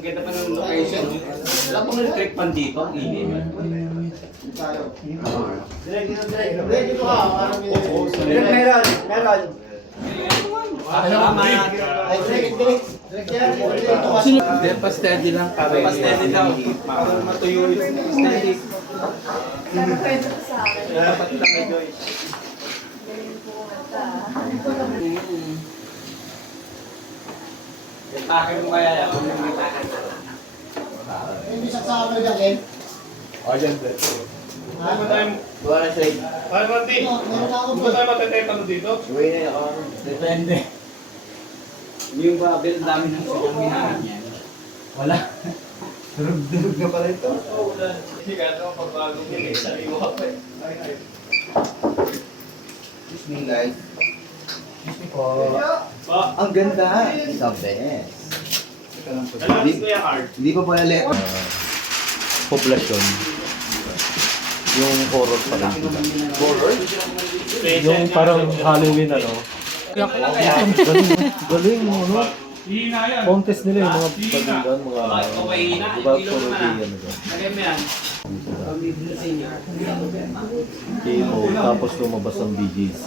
ang ganda pa ng location. Wala pang electric pan dito, ang init. Meron. Hindi, pa-steady lang para Pa-steady daw. para matuyo yung steady. Pero pwede ko sa akin. Dapat lang kay Joyce. Galing pumunta. Yung takin mo kaya yan. Hindi siya sa amin lang eh. O, yan, Brett. Ano tayo? Wala siya. Ay, Mati. Meron ako Ano tayo matetetano dito? Uwi na ako. Depende. Yung babel, ang dami ng sukang minahan yan. Wala. Durug-durug na pala ito. Hindi ka ito, pagbagong hindi sa liwa pa eh. Bismillah. Pa, Ang ganda. The best. alam ko yung card. Hindi pa pala poblasyon. Yung horror pa lang. Horror? Yung parang Halloween ano. Galing mo ano. Hihina yan. Contest nila yung mga badingan, mga Bakit ko mahina? diba Ilong puro naman di ano ba. Lagay mo yan. KO, tapos lumabas ang BGC.